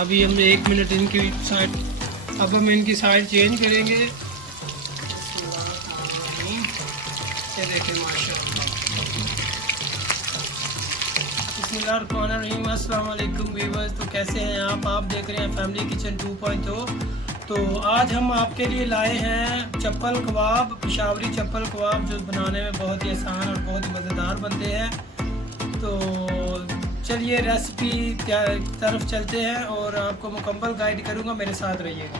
अभी हम 1 मिनट इनकी साइड, अब हम इनकी साइड चेंज करेंगे। ये देखें माशाअल्लाह। बिस्मिल्लाहिर्रहमानिर्रहीम। अस्सलाम वालेकुम व्यूअर्स, तो कैसे हैं आप देख रहे हैं फैमिली किचन 2.0। तो आज हम आपके लिए लाए हैं चप्पल कबाब, पेशावरी चप्पल कबाब, जो बनाने में बहुत ही आसान और बहुत ही मज़ेदार बनते हैं। तो चलिए रेसिपी तरफ चलते हैं और आपको मुकम्मल गाइड करूंगा, मेरे साथ रहिएगा।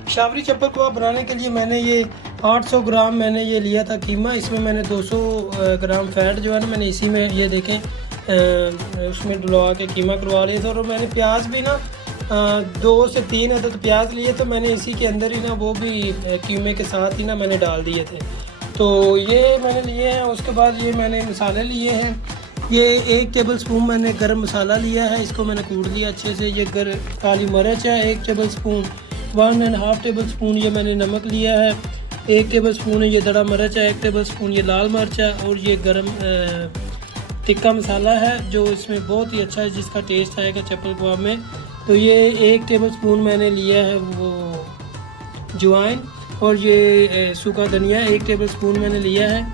पेशावरी चप्पल कबाब बनाने के लिए मैंने ये 800 ग्राम मैंने ये लिया था कीमा। इसमें मैंने 200 ग्राम फैट जो है ना, मैंने इसी में ये देखें उसमें डलवा के कीमा करवा लिया था। और मैंने प्याज भी ना 2 से 3 अदद प्याज लिए, तो मैंने इसी के अंदर ही ना वो भी कीमे के साथ ही ना मैंने डाल दिए थे। तो ये मैंने लिए हैं। उसके बाद ये मैंने मसाले लिए हैं। ये 1 टेबल स्पून मैंने गरम मसाला लिया है, इसको मैंने कूट लिया अच्छे से। ये काली मिर्च है 1 टेबल स्पून, 1.5 टेबल स्पून ये मैंने नमक लिया है, 1 टेबल स्पून ये दड़ा मिर्च है, 1 टेबल स्पून ये लाल मिर्च है, और ये गरम टिक्का मसाला है जो इसमें बहुत ही अच्छा है, जिसका टेस्ट आएगा चप्पल कबाब में। तो ये 1 टेबल स्पून मैंने लिया है वो अजवाइन, और ये सूखा धनिया 1 टेबल स्पून मैंने लिया है।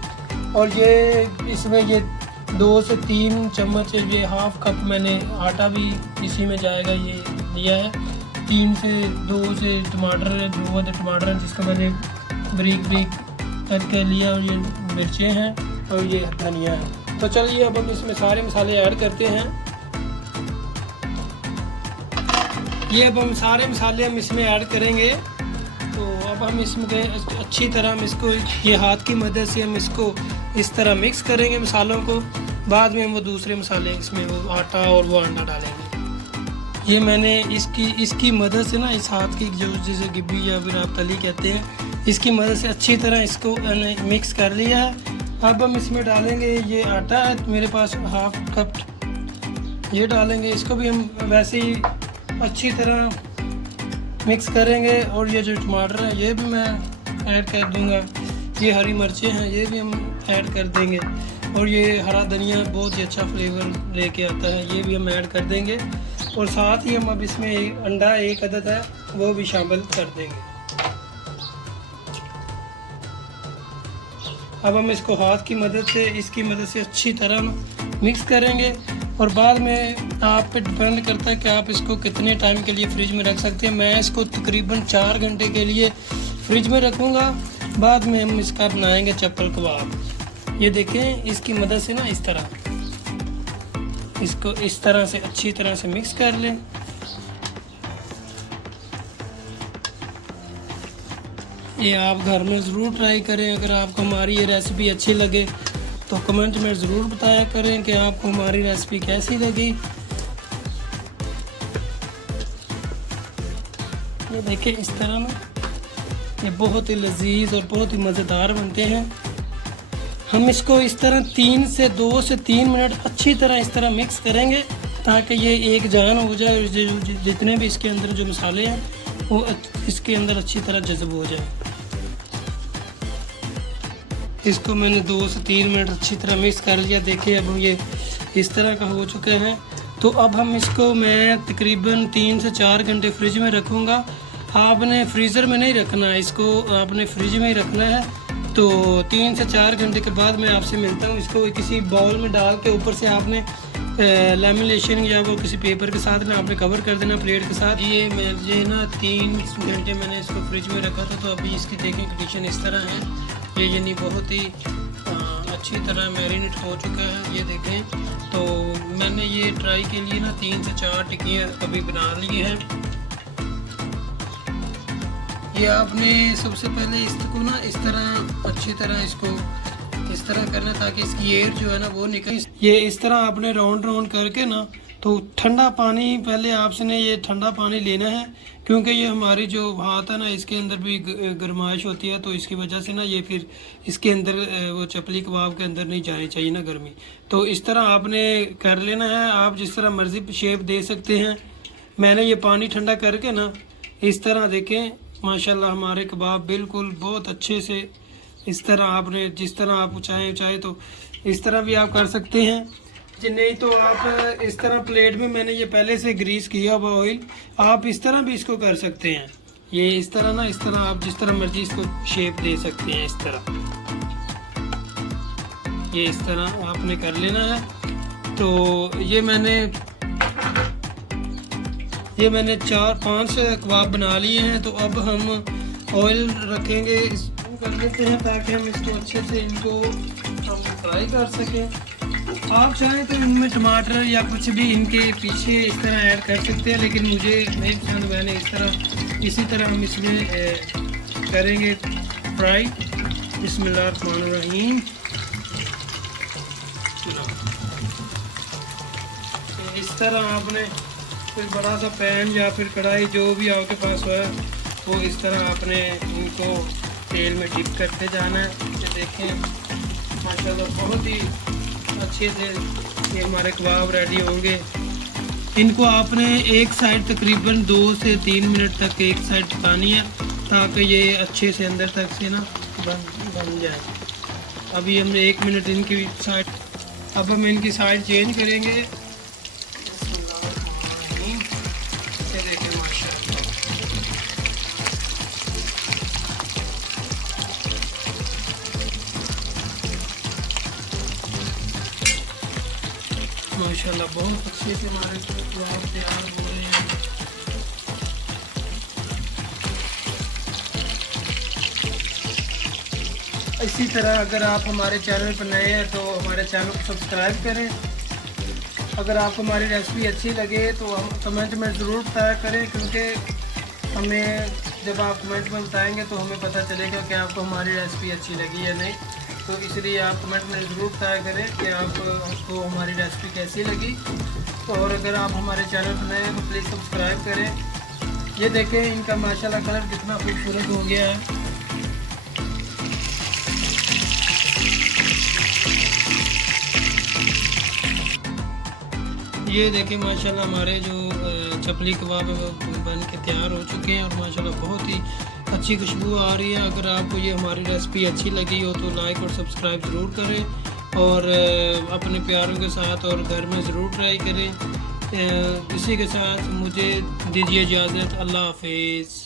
और ये इसमें ये 2 से 3 चम्मच ये हाफ कप मैंने आटा भी इसी में जाएगा ये लिया है। 2 से टमाटर, 2 अदद टमाटर जिसको मैंने बारीक कट के लिया, और ये मिर्चें हैं और ये धनिया है। तो चलिए अब हम इसमें सारे मसाले ऐड करते हैं। ये अब हम सारे मसाले इसमें ऐड करेंगे। तो अब हम इसमें अच्छी तरह हम इसको ये हाथ की मदद से हम इसको इस तरह मिक्स करेंगे मसालों को। बाद में हम वो दूसरे मसाले इसमें वो आटा और वो अंडा डालेंगे। ये मैंने इसकी मदद से ना, इस हाथ की जो जैसे गिब्बी या फिर आप तली कहते हैं, इसकी मदद से अच्छी तरह इसको मिक्स कर लिया है। अब हम इसमें डालेंगे ये आटा है मेरे पास हाफ कप, ये डालेंगे। इसको भी हम वैसे ही अच्छी तरह मिक्स करेंगे। और ये जो टमाटर है ये भी मैं ऐड कर दूंगा। ये हरी मिर्चें हैं ये भी हम ऐड कर देंगे। और ये हरा धनिया बहुत ही अच्छा फ्लेवर लेके आता है, ये भी हम ऐड कर देंगे। और साथ ही हम अब इसमें अंडा 1 अदद है वो भी शामिल कर देंगे। अब हम इसको हाथ की मदद से, इसकी मदद से अच्छी तरह मिक्स करेंगे। और बाद में आप पे डिपेंड करता है कि आप इसको कितने टाइम के लिए फ्रिज में रख सकते हैं। मैं इसको तकरीबन 4 घंटे के लिए फ्रिज में रखूँगा। बाद में हम इसका बनाएंगे चप्पल कबाब। ये देखें इसकी मदद से ना इस तरह इसको इस तरह से अच्छी तरह से मिक्स कर लें। ये आप घर में ज़रूर ट्राई करें। अगर आपको हमारी ये रेसिपी अच्छी लगे तो कमेंट में ज़रूर बताया करें कि आपको हमारी रेसिपी कैसी लगी। ये देखिए इस तरह ना ये बहुत ही लजीज और बहुत ही मज़ेदार बनते हैं। हम इसको इस तरह 2 से 3 मिनट अच्छी तरह इस तरह मिक्स करेंगे, ताकि ये एक जान हो जाए। जितने भी इसके अंदर जो मसाले हैं वो इसके अंदर अच्छी तरह जज़ब हो जाए। इसको मैंने 2 से 3 मिनट अच्छी तरह मिक्स कर लिया। देखिए अब ये इस तरह का हो चुके हैं। तो अब हम इसको मैं तकरीबन 3 से 4 घंटे फ्रिज में रखूँगा। आपने फ्रीज़र में नहीं रखना है, इसको आपने फ्रिज में ही रखना है। तो 3 से 4 घंटे के बाद मैं आपसे मिलता हूँ। इसको किसी बाउल में डाल के ऊपर से आपने लेमिनेशन या वो किसी पेपर के साथ ना आपने कवर कर देना प्लेट के साथ। ये ना 3 घंटे मैंने इसको फ्रिज में रखा था। तो अभी इसकी देखें कंडीशन इस तरह है। ये यानी बहुत ही अच्छी तरह मैरिनेट हो चुका है। ये देखें, तो मैंने ये ट्राई के लिए ना 3 से 4 टिक्कियाँ अभी बना ली हैं। ये आपने सबसे पहले इसको ना इस तरह अच्छी तरह इसको इस तरह करना, ताकि इसकी एयर जो है ना वो निकल। ये इस तरह आपने राउंड करके ना, तो ठंडा पानी पहले आपने ये ठंडा पानी लेना है, क्योंकि ये हमारी जो हाथ है ना इसके अंदर भी गर्माइश होती है। तो इसकी वजह से ना ये फिर इसके अंदर वो चपली कबाब के अंदर नहीं जानी चाहिए ना गर्मी। तो इस तरह आपने कर लेना है। आप जिस तरह मर्ज़ी शेप दे सकते हैं। मैंने ये पानी ठंडा करके ना इस तरह देखें माशाल्लाह हमारे कबाब बिल्कुल बहुत अच्छे से इस तरह आपने जिस तरह आप चाहे तो इस तरह भी आप कर सकते हैं। जी नहीं तो आप इस तरह प्लेट में मैंने ये पहले से ग्रीस किया हुआ ऑयल, आप इस तरह भी इसको कर सकते हैं। ये इस तरह ना, इस तरह आप जिस तरह मर्जी इसको शेप दे सकते हैं। इस तरह ये इस तरह आपने कर लेना है। तो ये मैंने 4-5 कबाब बना लिए हैं। तो अब हम ऑयल रखेंगे, इसको कर लेते हैं ताकि हम इसको अच्छे से इनको हम फ्राई कर सकें। आप चाहें तो इनमें टमाटर या कुछ भी इनके पीछे इस तरह ऐड कर सकते हैं, लेकिन मुझे नहीं पसंद। मैंने इसी तरह हम इसमें करेंगे फ्राई। बिस्मिल्लाहिर्रहमानिर्रहीम। इस तरह आपने कोई बड़ा सा पैन या फिर कढ़ाई जो भी आपके पास हो, वो इस तरह आपने इनको तेल में डिप करते जाना है। ये देखें माशाल्लाह बहुत ही अच्छे से ये हमारे कबाब रेडी होंगे। इनको आपने एक साइड तकरीबन 2 से 3 मिनट तक एक साइड पकानी है, ताकि ये अच्छे से अंदर तक से ना बन जाए। अभी हमने 1 मिनट इनकी साइड, अब हम इनकी साइड चेंज करेंगे। ये देखें माशाल्लाह बहुत अच्छे से हमारे कबाब तैयार हो रहे हैं। इसी तरह अगर आप हमारे चैनल पर नए हैं तो हमारे चैनल को सब्सक्राइब करें। अगर आपको हमारी रेसिपी अच्छी लगे तो हम कमेंट में ज़रूर बताया करें, क्योंकि हमें जब आप कमेंट में बताएंगे तो हमें पता चलेगा कि आपको हमारी रेसिपी अच्छी लगी या नहीं। तो इसलिए आप कमेंट में ज़रूर बताया करें कि आपको हमारी रेसिपी कैसी लगी। तो और अगर आप हमारे चैनल पर नए हैं तो प्लीज़ सब्सक्राइब करें। ये देखें इनका माशाल्लाह कलर कितना खूबसूरत हो गया है। ये देखें माशाल्लाह हमारे जो चपली कबाब है वो बन के तैयार हो चुके हैं और माशाल्लाह बहुत ही अच्छी खुशबू आ रही है। अगर आपको ये हमारी रेसिपी अच्छी लगी हो तो लाइक और सब्सक्राइब ज़रूर करें और अपने प्यारों के साथ और घर में ज़रूर ट्राई करें। इसी के साथ मुझे दीजिए इजाज़त। अल्लाह हाफिज़।